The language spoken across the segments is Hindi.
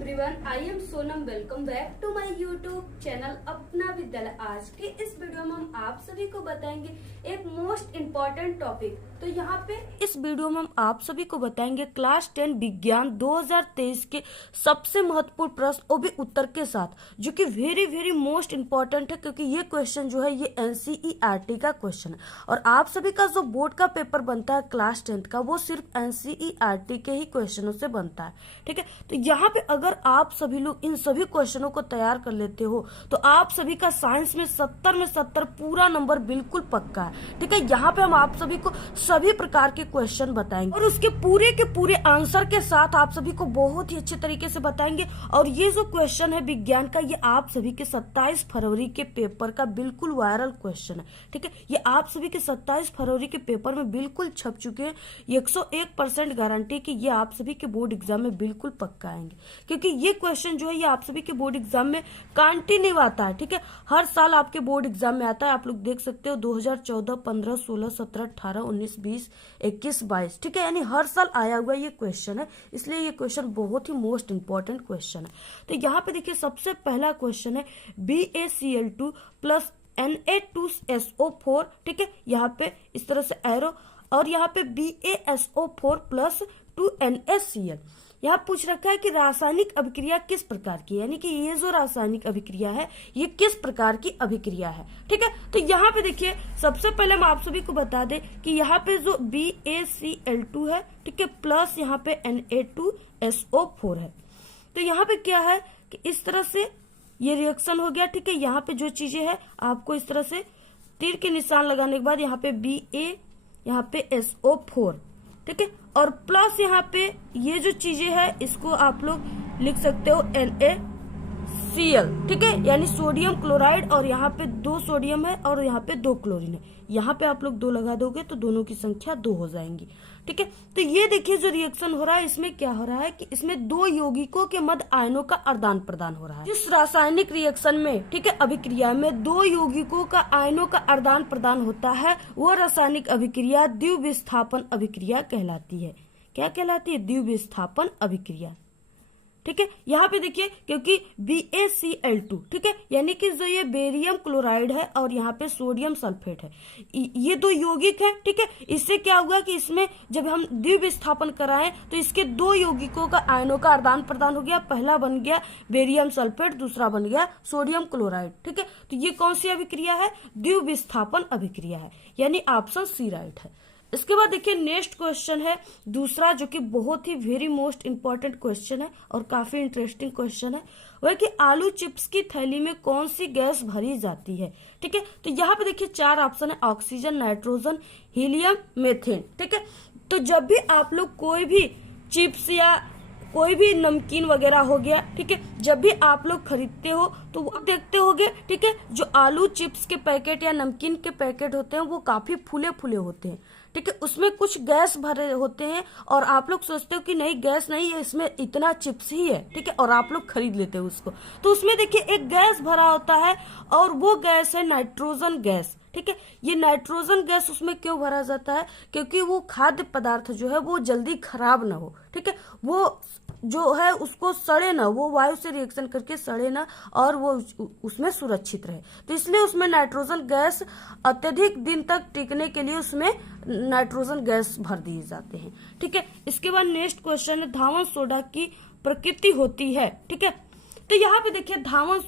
Everyone, I am Sonam. Welcome back to my YouTube channel Apna Vidyalaya. आज के इस वीडियो में हम आप सभी को बताएंगे एक मोस्ट इम्पोर्टेंट टॉपिक। तो यहाँ पे इस वीडियो में हम आप सभी को बताएंगे क्लास 10 विज्ञान 2023 के सबसे महत्वपूर्ण प्रश्न और भी उत्तर के साथ, जो कि वेरी मोस्ट इम्पोर्टेंट है, क्योंकि ये क्वेश्चन जो है ये NCERT का क्वेश्चन है। और आप सभी का जो बोर्ड का पेपर बनता है क्लास 10 का, वो सिर्फ NCERT के ही क्वेश्चनों से बनता है। ठीक है, तो यहाँ पे अगर आप सभी लोग इन सभी क्वेश्चनों को तैयार कर लेते हो तो आप सभी का साइंस में 70 में 70 पूरा नंबर बिल्कुल पक्का है। ठीक है, यहाँ पे हम आप सभी को सभी प्रकार के क्वेश्चन बताएंगे और उसके पूरे आंसर के साथ आप सभी को बहुत ही अच्छे तरीके से बताएंगे। और ये जो क्वेश्चन है विज्ञान का, ये आप सभी के 27 फरवरी के पेपर का बिल्कुल वायरल क्वेश्चन है। ठीक है, ये आप सभी के 27 फरवरी के पेपर में बिल्कुल छप चुके हैं। 101% गारंटी कि ये आप सभी के बोर्ड एग्जाम में बिल्कुल पक्का आएंगे, क्योंकि ये क्वेश्चन जो है ये आप सभी के बोर्ड एग्जाम में कंटिन्यू आता है। ठीक है, हर साल आपके बोर्ड एग्जाम में आता है। आप लोग देख सकते हो 2014, 15, 16, 17, 18, 19, 20, 21, 22। ठीक है, यानी हर साल आया हुआ ये क्वेश्चन है, इसलिए ये क्वेश्चन बहुत ही मोस्ट इंपॉर्टेंट क्वेश्चन है। तो यहाँ पे देखिए सबसे पहला क्वेश्चन है BaCl2 प्लस Na2SO4। ठीक है, यहाँ पे इस तरह से एरो, और यहाँ पे BaSO4 प्लस 2NaCl। यहाँ पूछ रखा है कि रासायनिक अभिक्रिया किस प्रकार की है, यानी कि ये जो रासायनिक अभिक्रिया है ये किस प्रकार की अभिक्रिया है। ठीक है, तो यहाँ पे देखिए सबसे पहले हम आप सभी को बता दें कि यहाँ पे जो BaCl2 है, ठीक है, प्लस यहाँ पे Na2SO4 है। तो यहाँ पे क्या है कि इस तरह से ये रिएक्शन हो गया। ठीक है, यहाँ पे जो चीजें है आपको इस तरह से तीर के निशान लगाने के बाद यहाँ पे Ba, यहाँ पे SO4, ठीक है, और प्लस यहाँ पे ये जो चीजें है इसको आप लोग लिख सकते हो NaCl। ठीक है, यानी सोडियम क्लोराइड, और यहाँ पे 2 सोडियम है और यहाँ पे 2 क्लोरीन है। यहाँ पे आप लोग 2 लगा दोगे तो दोनों की संख्या 2 हो जाएंगी। ठीक है, तो ये देखिए जो रिएक्शन हो रहा है इसमें क्या हो रहा है कि इसमें 2 यौगिकों के मध्य आयनों का आदान प्रदान हो रहा है। इस रासायनिक रिएक्शन में, ठीक है, अभिक्रिया में 2 यौगिकों का आयनों का आदान प्रदान होता है, वो रासायनिक अभिक्रिया द्विविस्थापन अभिक्रिया कहलाती है। क्या कहलाती है? द्विविस्थापन अभिक्रिया। ठीक है, यहाँ पे देखिए क्योंकि BaCl2, ठीक है, यानी कि जो ये बेरियम क्लोराइड है और यहाँ पे सोडियम सल्फेट है, ये 2 यौगिक है। ठीक है, इससे क्या हुआ कि इसमें जब हम द्विविस्थापन कराएं तो इसके 2 यौगिकों का आयनों का आदान प्रदान हो गया। पहला बन गया बेरियम सल्फेट, दूसरा बन गया सोडियम क्लोराइड। ठीक है, तो ये कौन सी अभिक्रिया है? द्विविस्थापन अभिक्रिया है, यानी ऑप्शन सी राइट है। इसके बाद देखिए नेक्स्ट क्वेश्चन है दूसरा, जो कि बहुत ही वेरी मोस्ट इंपॉर्टेंट क्वेश्चन है और काफी इंटरेस्टिंग क्वेश्चन है। वह कि आलू चिप्स की थैली में कौन सी गैस भरी जाती है। ठीक है, तो यहाँ पे देखिए 4 ऑप्शन है: ऑक्सीजन, नाइट्रोजन, हीलियम, मेथेन। ठीक है, तो जब भी आप लोग कोई भी चिप्स या कोई भी नमकीन वगैरह हो गया, ठीक है, जब भी आप लोग खरीदते हो तो वो देखते होगे, ठीक है, जो आलू चिप्स के पैकेट या नमकीन के पैकेट होते हैं वो काफी फूले फूले होते हैं। ठीक है, उसमें कुछ गैस भरे होते हैं और आप लोग सोचते हो कि नहीं गैस नहीं है, इसमें इतना चिप्स ही है। ठीक है, और आप लोग खरीद लेते हो उसको, तो उसमें देखिए एक गैस भरा होता है और वो गैस है नाइट्रोजन गैस। ठीक है, ये नाइट्रोजन गैस उसमें क्यों भरा जाता है? क्योंकि वो खाद्य पदार्थ जो है वो जल्दी खराब ना हो। ठीक है, वो जो है उसको सड़े ना, वो वायु से रिएक्शन करके सड़े ना और वो उसमें सुरक्षित रहे, तो इसलिए उसमें नाइट्रोजन गैस अत्यधिक दिन तक टिकने के लिए उसमें नाइट्रोजन गैस भर दिए जाते हैं। ठीक है, इसके बाद नेक्स्ट क्वेश्चन है धावन सोडा की प्रकृति होती है। ठीक है, तो यहाँ पे देखिए धावन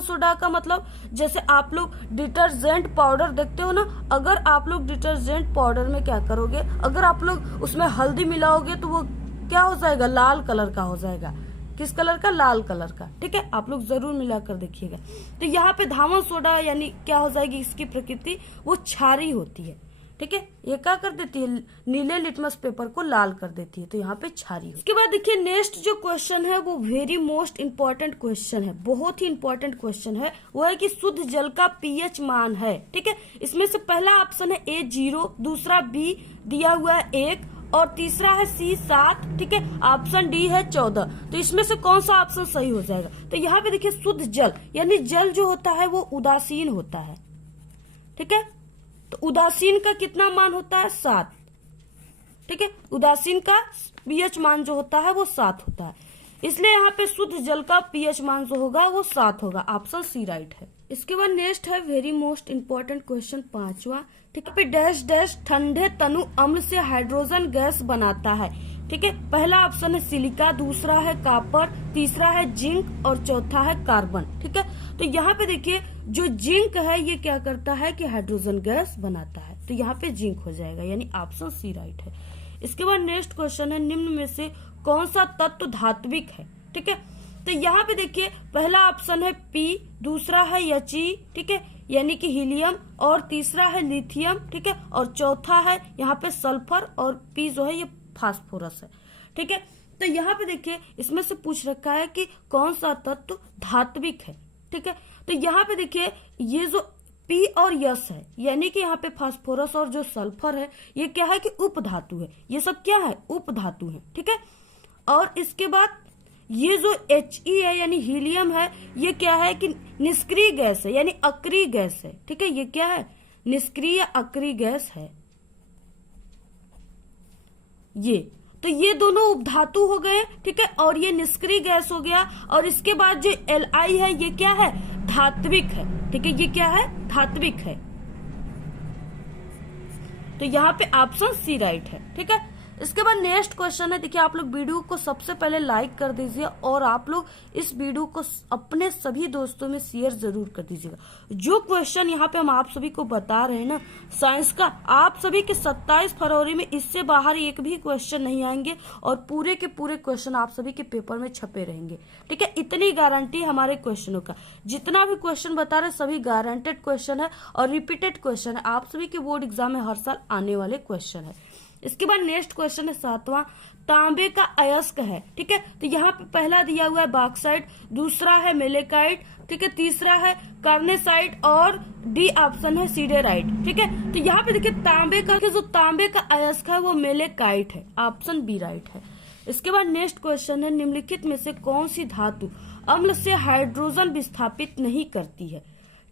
सोडा का मतलब जैसे आप लोग डिटर्जेंट पाउडर देखते हो ना, अगर आप लोग डिटर्जेंट पाउडर में क्या करोगे, अगर आप लोग उसमें हल्दी मिलाओगे तो वो क्या हो जाएगा? लाल कलर का हो जाएगा। किस कलर का? लाल कलर का। ठीक है, आप लोग जरूर मिलाकर देखिएगा। तो यहाँ पे धावन सोडा यानी क्या हो जाएगी इसकी प्रकृति? वो क्षारीय होती है। ठीक है, ये क्या कर देती है? नीले लिटमस पेपर को लाल कर देती है, तो यहाँ पे क्षारीय। इसके बाद देखिए नेक्स्ट जो क्वेश्चन है वो वेरी मोस्ट इंपॉर्टेंट क्वेश्चन है, बहुत ही इंपॉर्टेंट क्वेश्चन है। वो है कि शुद्ध जल का pH मान है। ठीक है, इसमें से पहला ऑप्शन है A0, दूसरा B दिया हुआ है 1 और तीसरा है C 7। ठीक है, ऑप्शन डी है 14। तो इसमें से कौन सा ऑप्शन सही हो जाएगा? तो यहाँ पे देखिए शुद्ध जल यानी जल जो होता है वो उदासीन होता है। ठीक है, तो उदासीन का कितना मान होता है? 7। ठीक है, उदासीन का pH मान जो होता है वो 7 होता है। इसलिए यहाँ पे शुद्ध जल का पीएच मान जो होगा वो 7 होगा। ऑप्शन सी राइट है। इसके बाद नेक्स्ट है वेरी मोस्ट इम्पोर्टेंट क्वेश्चन 5वां। ठीक है, डैश डैश ठंडे तनु अम्ल से हाइड्रोजन गैस बनाता है। ठीक है, पहला ऑप्शन है सिलिका, दूसरा है कॉपर, तीसरा है जिंक और चौथा है कार्बन। ठीक है, तो यहाँ पे देखिए जो जिंक है ये क्या करता है कि हाइड्रोजन गैस बनाता है, तो यहाँ पे जिंक हो जाएगा, यानी ऑप्शन सी राइट है। इसके बाद नेक्स्ट क्वेश्चन है निम्न में से कौन सा तत्व धात्विक है। ठीक है, तो यहाँ पे देखिए पहला ऑप्शन है पी, दूसरा है He, ठीक है, यानी कि हीलियम, और तीसरा है लिथियम। ठीक है, और चौथा है यहाँ पे सल्फर, और पी जो है ये फास्फोरस है। ठीक है, तो यहाँ पे देखिए इसमें से पूछ रखा है कि कौन सा तत्व धात्विक है। ठीक है, तो यहाँ पे देखिए ये जो पी और यस है, यानी कि यहाँ पे फास्फोरस और जो सल्फर है ये क्या है कि उप धातु है, ये सब क्या है उप धातु है। ठीक है, और इसके बाद ये जो He है यानी हीलियम है ये क्या है कि निष्क्रिय गैस है, यानी अक्रिय गैस है। ठीक है, ये क्या है निष्क्रिय अक्रिय गैस है ये, तो ये दोनों उपधातु हो गए। ठीक है, और ये निष्क्रिय गैस हो गया। और इसके बाद जो Li है ये क्या है धात्विक है। ठीक है, ये क्या है धात्विक है, तो यहाँ पे ऑप्शन सी राइट है। ठीक है, इसके बाद नेक्स्ट क्वेश्चन है, देखिए आप लोग वीडियो को सबसे पहले लाइक कर दीजिए और आप लोग इस वीडियो को अपने सभी दोस्तों में शेयर जरूर कर दीजिएगा। जो क्वेश्चन यहाँ पे हम आप सभी को बता रहे हैं ना साइंस का, आप सभी के 27 फरवरी में इससे बाहर एक भी क्वेश्चन नहीं आएंगे और पूरे के पूरे क्वेश्चन आप सभी के पेपर में छपे रहेंगे। ठीक है, इतनी गारंटी हमारे क्वेश्चनों का, जितना भी क्वेश्चन बता रहे सभी गारंटेड क्वेश्चन है और रिपीटेड क्वेश्चन है, आप सभी के बोर्ड एग्जाम में हर साल आने वाले क्वेश्चन है। इसके बाद नेक्स्ट क्वेश्चन है 7वां, तांबे का अयस्क है। ठीक है, तो यहाँ पे पहला दिया हुआ है बॉक्साइट, दूसरा है मेलेकाइट, ठीक है, तीसरा है कार्नेसाइट और डी ऑप्शन है सीडेराइट। ठीक है, तो यहाँ पे देखिए तांबे का जो तांबे का अयस्क है वो मेलेकाइट है, ऑप्शन बी राइट है। इसके बाद नेक्स्ट क्वेश्चन है निम्नलिखित में से कौन सी धातु अम्ल से हाइड्रोजन विस्थापित नहीं करती है।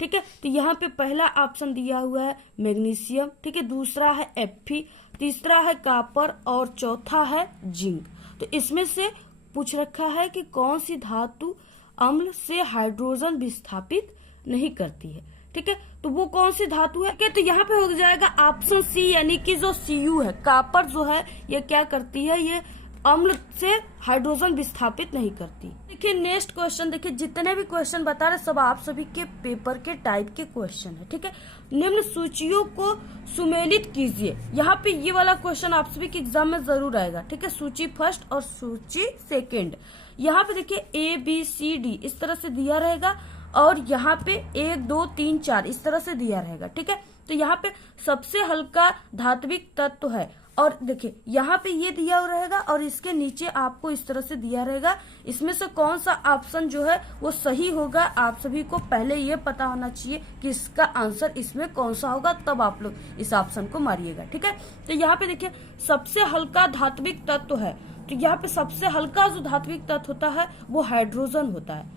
ठीक है, तो यहाँ पे पहला ऑप्शन दिया हुआ है मैग्नीशियम, ठीक है, दूसरा है Fe, तीसरा है कॉपर और चौथा है जिंक। तो इसमें से पूछ रखा है कि कौन सी धातु अम्ल से हाइड्रोजन विस्थापित नहीं करती है। ठीक है, तो वो कौन सी धातु है, तो यहाँ पे हो जाएगा ऑप्शन सी, यानी कि जो Cu है, कॉपर जो है ये क्या करती है, ये अम्ल से हाइड्रोजन विस्थापित नहीं करती। देखिए नेक्स्ट क्वेश्चन, देखिए जितने भी क्वेश्चन बता रहे सब आप सभी के पेपर के टाइप के क्वेश्चन है। ठीक है, निम्न सूचियों को सुमेलित कीजिए। यहाँ पे ये वाला क्वेश्चन आप सभी के एग्जाम में जरूर आएगा। ठीक है, सूची फर्स्ट और सूची सेकेंड। यहाँ पे देखिए ABCD इस तरह से दिया रहेगा और यहाँ पे 1 2 3 4 इस तरह से दिया रहेगा। ठीक है, तो यहाँ पे सबसे हल्का धात्विक तत्व है और देखिए यहाँ पे ये दिया रहेगा और इसके नीचे आपको इस तरह से दिया रहेगा। इसमें से कौन सा ऑप्शन जो है वो सही होगा, आप सभी को पहले ये पता होना चाहिए कि इसका आंसर इसमें कौन सा होगा, तब आप लोग इस ऑप्शन को मारिएगा। ठीक है, तो यहाँ पे देखिए सबसे हल्का धात्विक तत्व है, तो यहाँ पे सबसे हल्का जो धात्विक तत्व होता है वो हाइड्रोजन होता है।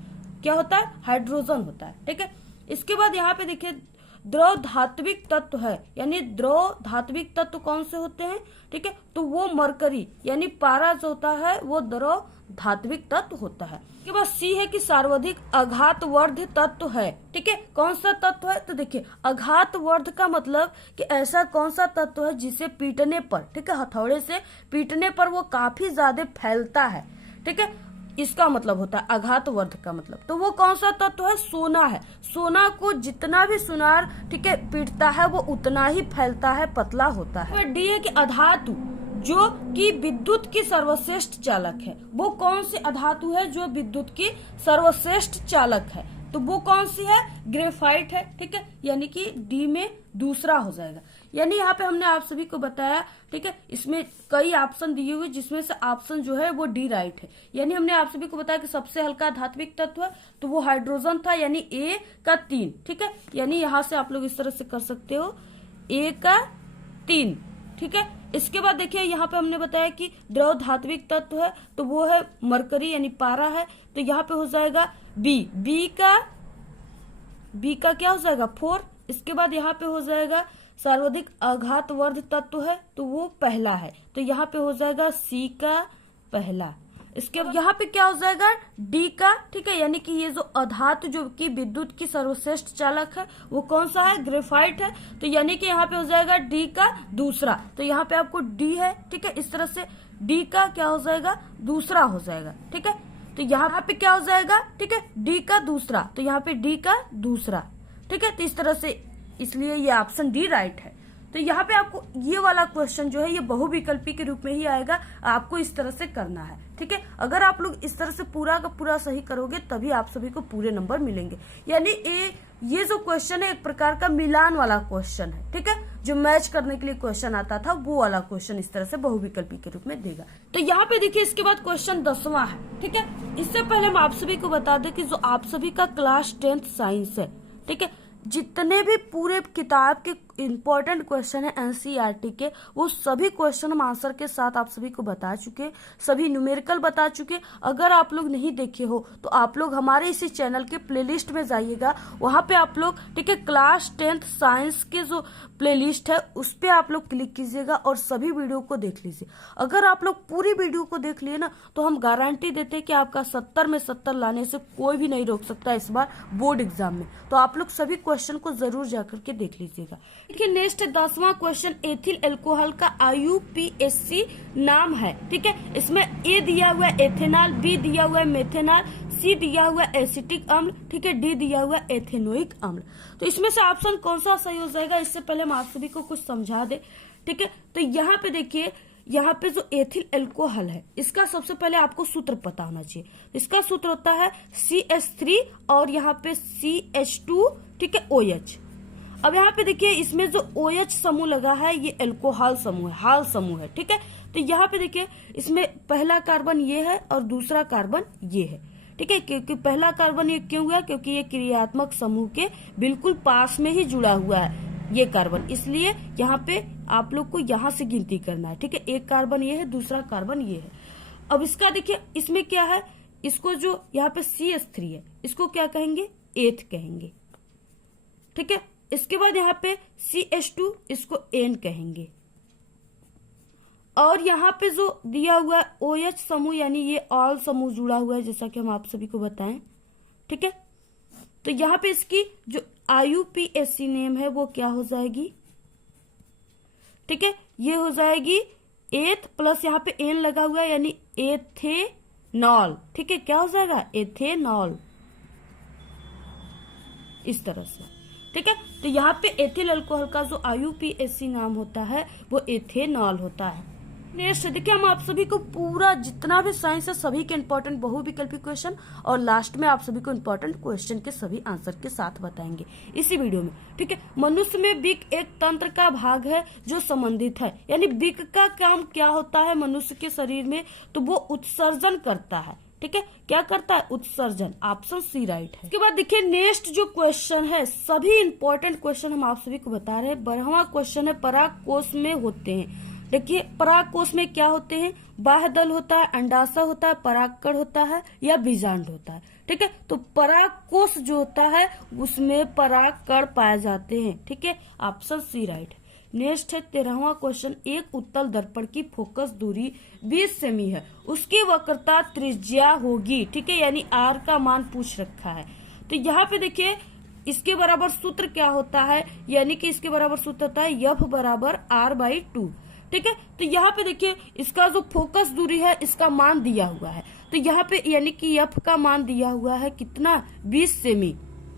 क्या होता है, हाइड्रोजन होता है। ठीक है, इसके बाद यहाँ पे देखिए द्रव धात्विक तत्व है, यानी द्रव धात्विक तत्व कौन से होते हैं। ठीक है, तो वो मरकरी यानी पारा जो होता है वो द्रव धात्विक तत्व होता है। इसके बाद सी है कि सर्वाधिक आघातवर्ध तत्व है। ठीक है, कौन सा तत्व है, तो देखिए आघातवर्ध का मतलब कि ऐसा कौन सा तत्व है जिसे पीटने पर, ठीक है, हथौड़े से पीटने पर वो काफी ज्यादा फैलता है। ठीक है, इसका मतलब होता है आघातवर्ध का मतलब, तो वो कौन सा तत्व है, सोना है। सोना को जितना भी सुनार ठीक है पीटता है वो उतना ही फैलता है, पतला होता है। डी है कि अधातु जो कि विद्युत की सर्वश्रेष्ठ चालक है। वो कौन सी अधातु है जो विद्युत की सर्वश्रेष्ठ चालक है, तो वो कौन सी है, ग्रेफाइट है। ठीक है, यानी कि डी में दूसरा हो जाएगा। यानी यहाँ पे हमने आप सभी को बताया, ठीक है, इसमें कई ऑप्शन दिए हुए जिसमें से ऑप्शन जो है वो डी राइट है। यानी हमने आप सभी को बताया कि सबसे हल्का धात्विक तत्व है तो वो हाइड्रोजन था, यानी ए का 3। ठीक है, यानी यहाँ से आप लोग इस तरह से कर सकते हो ए का 3। ठीक है, इसके बाद देखिए यहाँ पे हमने बताया कि द्रव धात्विक तत्व है तो वो है मरकरी यानी पारा है, तो यहाँ पे हो जाएगा बी का क्या हो जाएगा 4। इसके बाद यहाँ पे हो जाएगा सर्वाधिक आघातवर्ध तत्व है तो वो पहला है, तो यहाँ पे हो जाएगा सी का पहला। इसके यहाँ पे क्या हो जाएगा डी का, ठीक है, यानी कि ये जो अधातु जो कि विद्युत की सर्वश्रेष्ठ चालक है वो कौन सा है, ग्रेफाइट है। तो यानी कि यहाँ पे हो जाएगा डी का दूसरा। तो यहाँ पे आपको डी है, ठीक है, इस तरह से डी का क्या हो जाएगा, दूसरा हो जाएगा, ठीक है। तो यहाँ पे क्या हो जाएगा, ठीक है, डी का दूसरा, तो यहाँ पे डी का दूसरा, ठीक है। तो इस तरह से, इसलिए ये ऑप्शन डी राइट है। तो यहाँ पे आपको ये वाला क्वेश्चन जो है ये बहुविकल्पी के रूप में ही आएगा, आपको इस तरह से करना है, ठीक है। अगर आप लोग इस तरह से पूरा का पूरा सही करोगे तभी आप सभी को पूरे नंबर मिलेंगे। यानी ये जो क्वेश्चन है एक प्रकार का मिलान वाला क्वेश्चन है, ठीक है, जो मैच करने के लिए क्वेश्चन आता था वो वाला क्वेश्चन इस तरह से बहुविकल्पी के रूप में देगा। तो यहाँ पे देखिए इसके बाद क्वेश्चन 10वां है, ठीक है। इससे पहले हम आप सभी को बता दें कि जो आप सभी का क्लास 10th साइंस है, ठीक है, जितने भी पूरे किताब के इंपॉर्टेंट क्वेश्चन है एनसीईआरटी के, वो सभी क्वेश्चन हम आंसर के साथ आप सभी को बता चुके, सभी न्यूमेरिकल बता चुके। अगर आप लोग नहीं देखे हो तो आप लोग हमारे इसी चैनल के प्लेलिस्ट में जाइएगा, वहां पे आप लोग, ठीक है, क्लास 10th साइंस के जो प्लेलिस्ट है उस पे आप लोग क्लिक कीजिएगा और सभी वीडियो को देख लीजिए। अगर आप लोग पूरी वीडियो को देख लिए ना तो हम गारंटी देते हैं कि आपका 70 में 70 लाने से कोई भी नहीं रोक सकता इस बार बोर्ड एग्जाम में। तो आप लोग सभी क्वेश्चन को जरूर जाकर के देख लीजिएगा। देखिए नेक्स्ट 10वां क्वेश्चन, एथिल अल्कोहल का IUPAC नाम है, ठीक है। इसमें ए दिया हुआ है एथेनॉल, बी दिया हुआ है मेथेनॉल, सी दिया हुआ है एसिटिक अम्ल, ठीक है, डी दिया हुआ है एथेनोइक अम्ल। तो इसमें से ऑप्शन कौन सा सही हो जाएगा, इससे पहले हम आप सभी को कुछ समझा दे, ठीक है। तो यहाँ पे देखिए, यहाँ पे जो एथिल अल्कोहल है इसका सबसे पहले आपको सूत्र पता होना चाहिए। इसका सूत्र होता है CH3 और यहाँ पे CH2, ठीक है, OH। अब यहाँ पे देखिए इसमें जो OH समूह लगा है ये अल्कोहल समूह है, हाल समूह है, ठीक है। तो यहाँ पे देखिए इसमें पहला कार्बन ये है और दूसरा कार्बन ये है, ठीक है। क्योंकि पहला कार्बन ये क्यों हुआ, क्योंकि ये क्रियात्मक समूह के बिल्कुल पास में ही जुड़ा हुआ है ये कार्बन, इसलिए यहाँ पे आप लोग को यहाँ से गिनती करना है, ठीक है। एक कार्बन ये है, दूसरा कार्बन ये है। अब इसका देखिए इसमें क्या है, इसको जो यहाँ पे CH3 है इसको क्या कहेंगे, एथ कहेंगे, ठीक है। इसके बाद यहाँ पे CH2 इसको एन कहेंगे और यहाँ पे जो दिया हुआ है OH समूह यानी ये ऑल समूह जुड़ा हुआ है जैसा कि हम आप सभी को बताएं, ठीक है। तो यहाँ पे इसकी जो IUPAC नेम है वो क्या हो जाएगी, ठीक है, ये हो जाएगी एथ प्लस यहाँ पे एन लगा हुआ है यानी एथेनॉल, ठीक है, क्या हो जाएगा एथेनॉल, इस तरह से, ठीक है। तो यहाँ पे एथिल अल्कोहल का जो IUPAC नाम होता है वो एथेनॉल होता है। नेक्स्ट देखिए हम आप सभी को पूरा जितना भी साइंस है सभी के इंपॉर्टेंट बहुविकल्पी क्वेश्चन और लास्ट में आप सभी को इंपॉर्टेंट क्वेश्चन के सभी आंसर के साथ बताएंगे इसी वीडियो में, ठीक है। मनुष्य में बिक एक तंत्र का भाग है जो संबंधित है, यानी बिक का काम क्या होता है मनुष्य के शरीर में, तो वो उत्सर्जन करता है, ठीक है। क्या करता है, उत्सर्जन, ऑप्शन सी राइट है। इसके बाद देखिए नेक्स्ट जो क्वेश्चन है, सभी इंपॉर्टेंट क्वेश्चन हम आप सभी को बता रहे हैं। 12वां क्वेश्चन है, पराग कोष में होते हैं। देखिए पराग कोष में क्या होते हैं, बाह्य दल होता है, अंडाशय होता है, परागकण होता है या बीजांड होता है, ठीक है। तो पराग कोष जो होता है उसमें परागकण पाए जाते हैं, ठीक है, ऑप्शन सी राइट है। नेक्स्ट है 13वां क्वेश्चन, एक उत्तल दर्पण की फोकस दूरी 20 सेमी है, उसकी वक्रता त्रिज्या होगी, ठीक है, यानी R का मान पूछ रखा है। तो यहाँ पे देखिए इसके बराबर सूत्र क्या होता है, यानी कि इसके बराबर सूत्र होता है F बराबर R/2, ठीक है। तो यहाँ पे देखिए इसका जो फोकस दूरी है इसका मान दिया हुआ है, तो यहाँ पे यानी कि F का मान दिया हुआ है कितना, 20 सेमी,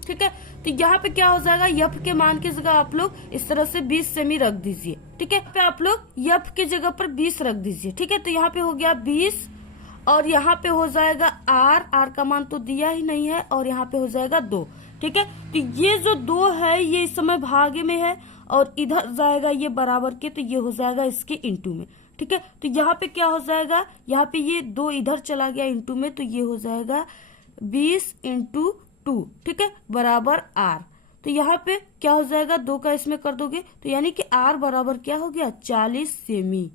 ठीक है। तो यहाँ पे क्या हो जाएगा, F के मान की जगह आप लोग इस तरह से 20 सेमी रख दीजिए, ठीक है। पे आप लोग F के जगह पर 20 रख दीजिए, ठीक है। तो यहाँ पे हो गया 20 और यहाँ पे हो जाएगा R का मान तो दिया ही नहीं है और यहाँ पे हो जाएगा 2, ठीक है। तो ये जो 2 है ये इस समय भागे में है और इधर जाएगा ये बराबर के, तो ये हो जाएगा इसके इंटू में, ठीक है। तो यहाँ पे क्या हो जाएगा, यहाँ पे ये 2 इधर चला गया इंटू में, तो ये हो जाएगा 20 × 2, ठीक है, बराबर R। तो यहाँ पे क्या हो जाएगा, 2 का इसमें कर दोगे तो यानी कि R बराबर क्या हो गया, 40 सेमी।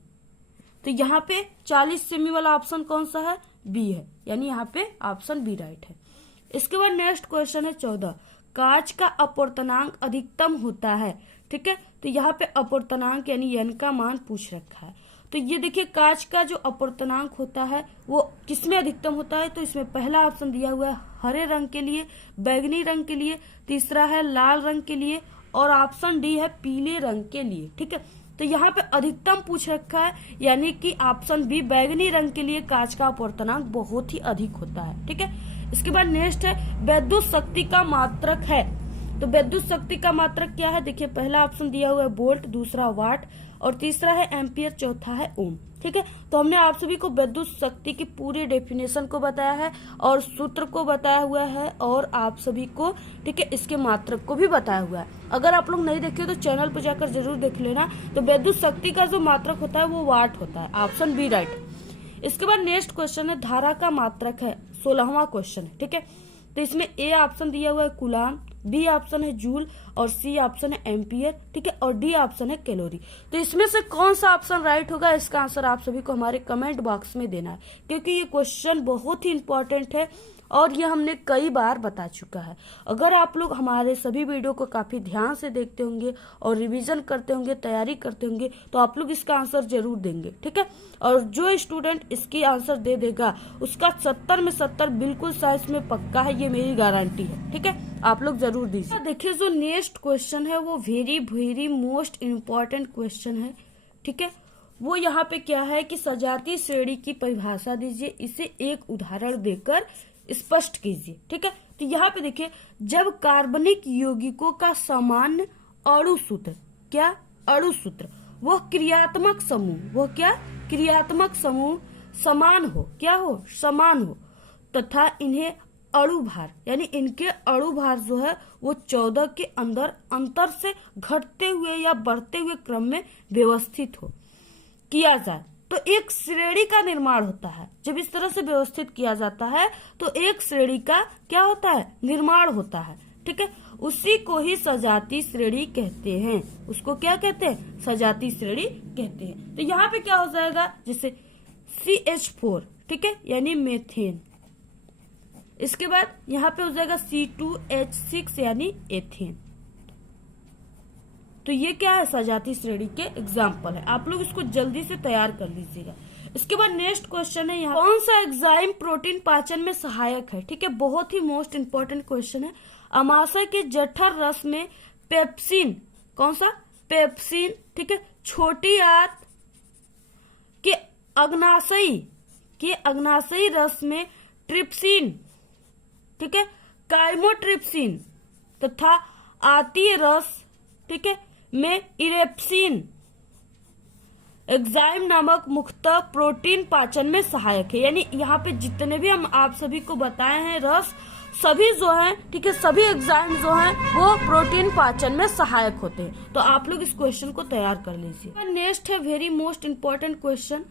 तो यहाँ पे 40 सेमी वाला ऑप्शन कौन सा है, बी है, यानी यहाँ पे ऑप्शन बी राइट है। इसके बाद नेक्स्ट क्वेश्चन है 14, कांच का अपवर्तनांक अधिकतम होता है, ठीक है। तो यहाँ पे अपवर्तनांक यानी n का मान पूछ रखा है। तो ये देखिए कांच का जो अपवर्तनांक होता है वो किसमें अधिकतम होता है, तो इसमें पहला ऑप्शन दिया हुआ है हरे रंग के लिए, बैगनी रंग के लिए, तीसरा है लाल रंग के लिए और ऑप्शन डी है पीले रंग के लिए। ठीक है, तो यहाँ पे अधिकतम पूछ रखा है, यानी कि ऑप्शन बी बैगनी रंग के लिए कांच का अपवर्तनांक बहुत ही अधिक होता है। ठीक है, इसके बाद नेक्स्ट है विद्युत शक्ति का मात्रक है। तो विद्युत शक्ति का मात्रक क्या है, देखिए पहला ऑप्शन दिया हुआ है वोल्ट, दूसरा वाट और तीसरा है एम्पियर, चौथा है ओम। ठीक है, तो हमने आप सभी को विद्युत शक्ति की पूरी डेफिनेशन को बताया है और सूत्र को बताया हुआ है और आप सभी को ठीक है इसके मात्रक को भी बताया हुआ है। अगर आप लोग नहीं देखे तो चैनल पर जाकर जरूर देख लेना। तो विद्युत शक्ति का जो मात्रक होता है वो वाट होता है, ऑप्शन बी राइट। इसके बाद नेक्स्ट क्वेश्चन है धारा का मात्रक है, 16वां क्वेश्चन है। ठीक है, तो इसमें ए ऑप्शन दिया हुआ है कूलाम, बी ऑप्शन है जूल और सी ऑप्शन है एम्पियर। ठीक है, और डी ऑप्शन है कैलोरी। तो इसमें से कौन सा ऑप्शन राइट होगा, इसका आंसर आप सभी को हमारे कमेंट बॉक्स में देना है, क्योंकि ये क्वेश्चन बहुत ही इंपॉर्टेंट है और ये हमने कई बार बता चुका है। अगर आप लोग हमारे सभी वीडियो को काफी ध्यान से देखते होंगे और रिवीजन करते होंगे, तैयारी करते होंगे, तो आप लोग इसका आंसर जरूर देंगे। ठीक है, और जो स्टूडेंट इसकी आंसर दे देगा उसका 70 में 70 बिल्कुल साइंस में पक्का है, ये मेरी गारंटी है। ठीक है, आप लोग जरूर दीजिए। देखिए जो नेक्स्ट क्वेश्चन है वो very very most important question है। ठीक है, वो यहाँ पे क्या है कि सजातीय श्रेणी की परिभाषा दीजिए, इसे एक उदाहरण देकर स्पष्ट कीजिए। ठीक है, तो यहाँ पे देखिए जब कार्बनिक यौगिकों का सामान्य अणु सूत्र, क्या अणु सूत्र, वह क्रियात्मक समूह समान हो, क्या हो, समान हो तथा इन्हें अणु भार यानी इनके अणु भार जो है वो 14 के अंदर अंतर से घटते हुए या बढ़ते हुए क्रम में व्यवस्थित हो किया जाए तो एक श्रेणी का निर्माण होता है। जब इस तरह से व्यवस्थित किया जाता है तो एक श्रेणी का क्या होता है, निर्माण होता है। ठीक है, उसी को ही सजातीय श्रेणी कहते हैं। उसको क्या कहते हैं, सजातीय श्रेणी कहते हैं। तो यहाँ पे क्या हो जाएगा, जैसे CH4 ठीक है यानी मेथेन, इसके बाद यहाँ पे हो जाएगा C2H6 यानी एथेन। तो ये क्या है, सजातीय श्रेणी के एग्जाम्पल है। आप लोग इसको जल्दी से तैयार कर लीजिएगा। इसके बाद नेक्स्ट क्वेश्चन है यहाँ कौन सा एंजाइम प्रोटीन पाचन में सहायक है। ठीक है, बहुत ही मोस्ट इंपोर्टेंट क्वेश्चन है। अमाशय के जठर रस में पेप्सिन, कौन सा, पेप्सिन। ठीक है, छोटी आंत के अग्नाशयी रस में ट्रिप्सिन, ठीक है, काइमोट्रिप्सिन तथा आतीय रस ठीक है में इरेप्सिन एंजाइम नामक मुख्यतः प्रोटीन पाचन में सहायक है। यानी यहाँ पे जितने भी हम आप सभी को बताए हैं रस, सभी जो हैं ठीक है, सभी एंजाइम जो हैं वो प्रोटीन पाचन में सहायक होते हैं। तो आप लोग इस क्वेश्चन को तैयार कर लीजिए। नेक्स्ट है वेरी मोस्ट इम्पोर्टेंट क्वेश्चन,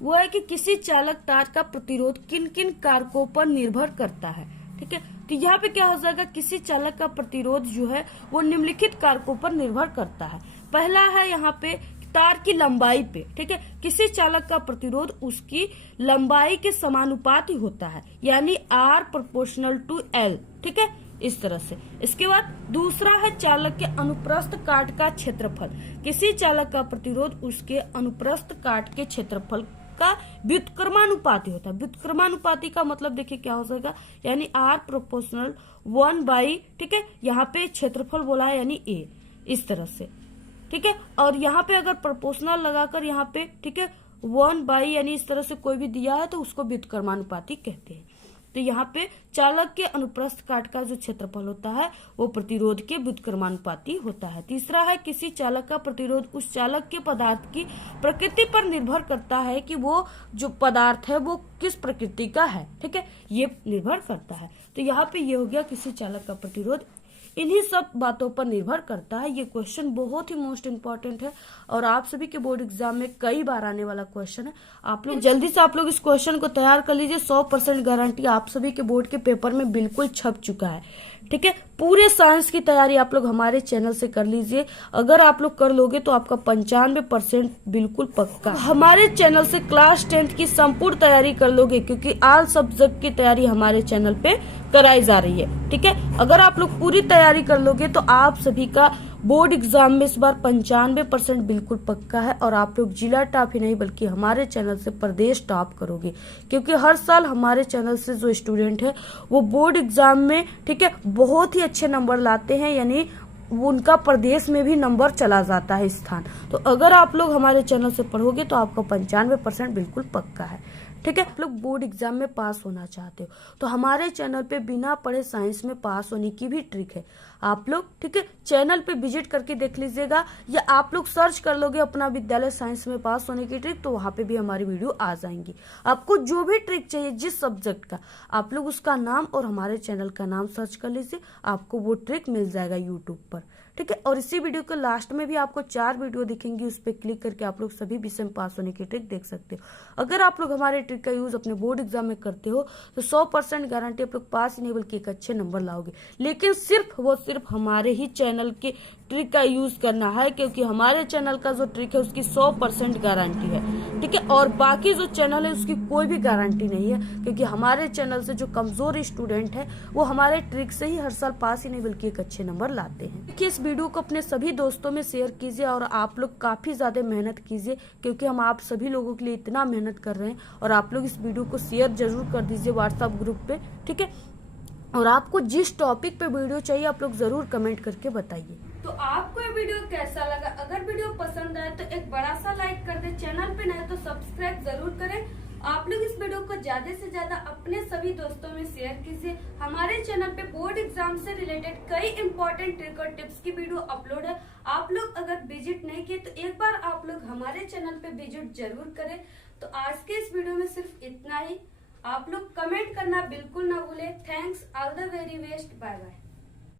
वो है कि किसी चालक तार का प्रतिरोध किन किन कारकों पर निर्भर करता है। ठीक है, तो यहाँ पे क्या हो जाएगा, किसी चालक का प्रतिरोध जो है वो निम्नलिखित कारकों पर निर्भर करता है। पहला है यहाँ पे तार की लंबाई पे। ठीक है, किसी चालक का प्रतिरोध उसकी लंबाई के समानुपाती होता है, यानी R प्रोपोर्शनल टू L। ठीक है, इस तरह से। इसके बाद दूसरा है चालक के अनुप्रस्थ काट का क्षेत्रफल। किसी चालक का प्रतिरोध उसके अनुप्रस्थ काट के क्षेत्रफल का व्युत्क्रमानुपाती होता है। व्युत्क्रमानुपाती का मतलब देखिए क्या हो जाएगा, यानी R प्रोपोर्शनल 1/, ठीक है, यहाँ पे क्षेत्रफल बोला है यानी A, इस तरह से। ठीक है, और यहाँ पे अगर प्रोपोर्शनल लगाकर यहाँ पे ठीक है 1/, यानी इस तरह से कोई भी दिया है तो उसको व्युत्क्रमानुपाती कहते हैं। तो यहाँ पे चालक के अनुप्रस्थ काट का जो क्षेत्रफल होता है वो प्रतिरोध के व्युत्क्रमानुपाती होता है। तीसरा है किसी चालक का प्रतिरोध उस चालक के पदार्थ की प्रकृति पर निर्भर करता है कि वो जो पदार्थ है वो किस प्रकृति का है। ठीक है, ये निर्भर करता है। तो यहाँ पे ये हो गया किसी चालक का प्रतिरोध, इन्हीं सब बातों पर निर्भर करता है। ये क्वेश्चन बहुत ही मोस्ट इम्पोर्टेंट है और आप सभी के बोर्ड एग्जाम में कई बार आने वाला क्वेश्चन है। आप लोग जल्दी से आप लोग इस क्वेश्चन को तैयार कर लीजिए। 100% गारंटी आप सभी के बोर्ड के पेपर में बिल्कुल छप चुका है। ठीक है, पूरे साइंस की तैयारी आप लोग हमारे चैनल से कर लीजिए। अगर आप लोग कर लोगे तो आपका 95% बिल्कुल पक्का। हमारे चैनल से क्लास 10th की संपूर्ण तैयारी कर लोगे, क्योंकि ऑल सब्जेक्ट की तैयारी हमारे चैनल पे कराई जा रही है। ठीक है, अगर आप लोग पूरी तैयारी कर लोगे तो आप सभी का बोर्ड एग्जाम में इस बार 95% बिल्कुल पक्का है और आप लोग जिला टॉप ही नहीं बल्कि हमारे चैनल से प्रदेश टॉप करोगे, क्योंकि हर साल हमारे चैनल से जो स्टूडेंट है वो बोर्ड एग्जाम में ठीक है बहुत ही अच्छे नंबर लाते हैं, यानी उनका प्रदेश में भी नंबर चला जाता है स्थान। तो अगर आप लोग हमारे चैनल से पढ़ोगे तो आपका 95% बिल्कुल पक्का है। ठीक है, आप लोग बोर्ड एग्जाम में पास होना चाहते हो तो हमारे चैनल पे बिना पढ़े साइंस में पास होने की भी ट्रिक है। आप लोग ठीक है चैनल पे विजिट करके देख लीजिएगा, या आप लोग सर्च कर लोगे अपना विद्यालय साइंस में पास होने की ट्रिक, तो वहां पे भी हमारी वीडियो आ जाएंगी। आपको जो भी ट्रिक चाहिए जिस सब्जेक्ट का, आप लोग उसका नाम और हमारे चैनल का नाम सर्च कर लीजिए, आपको वो ट्रिक मिल जाएगा यूट्यूब पर। ठीक है, और इसी वीडियो के लास्ट में भी आपको 4 वीडियो दिखेंगी, उस पर क्लिक करके आप लोग सभी विषय में पास होने की ट्रिक देख सकते हो। अगर आप लोग हमारे ट्रिक का यूज अपने बोर्ड एग्जाम में करते हो तो 100% गारंटी आप लोग पास ही नहीं बल्कि एक अच्छे नंबर लाओगे। लेकिन सिर्फ हमारे ही चैनल के ट्रिक का यूज करना है, क्योंकि हमारे चैनल का जो ट्रिक है उसकी 100% गारंटी है। ठीक है, और बाकी जो चैनल है उसकी कोई भी गारंटी नहीं है, क्योंकि हमारे चैनल से जो कमजोर स्टूडेंट है वो हमारे ट्रिक से ही हर साल पास ही नहीं बल्कि एक अच्छे नंबर लाते हैं। देखिए, इस वीडियो को अपने सभी दोस्तों में शेयर कीजिए और आप लोग काफी ज्यादा मेहनत कीजिए, क्योंकि हम आप सभी लोगों के लिए इतना मेहनत कर रहे हैं। और आप लोग इस वीडियो को शेयर जरूर कर दीजिए व्हाट्सएप ग्रुप पे। ठीक है, और आपको जिस टॉपिक पे वीडियो चाहिए आप लोग जरूर कमेंट करके बताइए। तो आपको ये वीडियो कैसा लगा? अगर वीडियो पसंद आए तो एक बड़ा सा लाइक कर दे, चैनल पे नए तो सब्सक्राइब जरूर करें। आप लोग इस वीडियो को ज्यादा से ज्यादा अपने सभी दोस्तों में शेयर कीजिए। हमारे चैनल पे बोर्ड एग्जाम से रिलेटेड कई इंपॉर्टेंट ट्रिक और टिप्स की वीडियो अपलोड है। आप लोग अगर विजिट नहीं किए तो एक बार आप लोग हमारे चैनल पे विजिट जरूर करें। तो आज के इस वीडियो में सिर्फ इतना ही। आप लोग कमेंट करना बिल्कुल ना भूले। Thanks, all the very best, bye bye.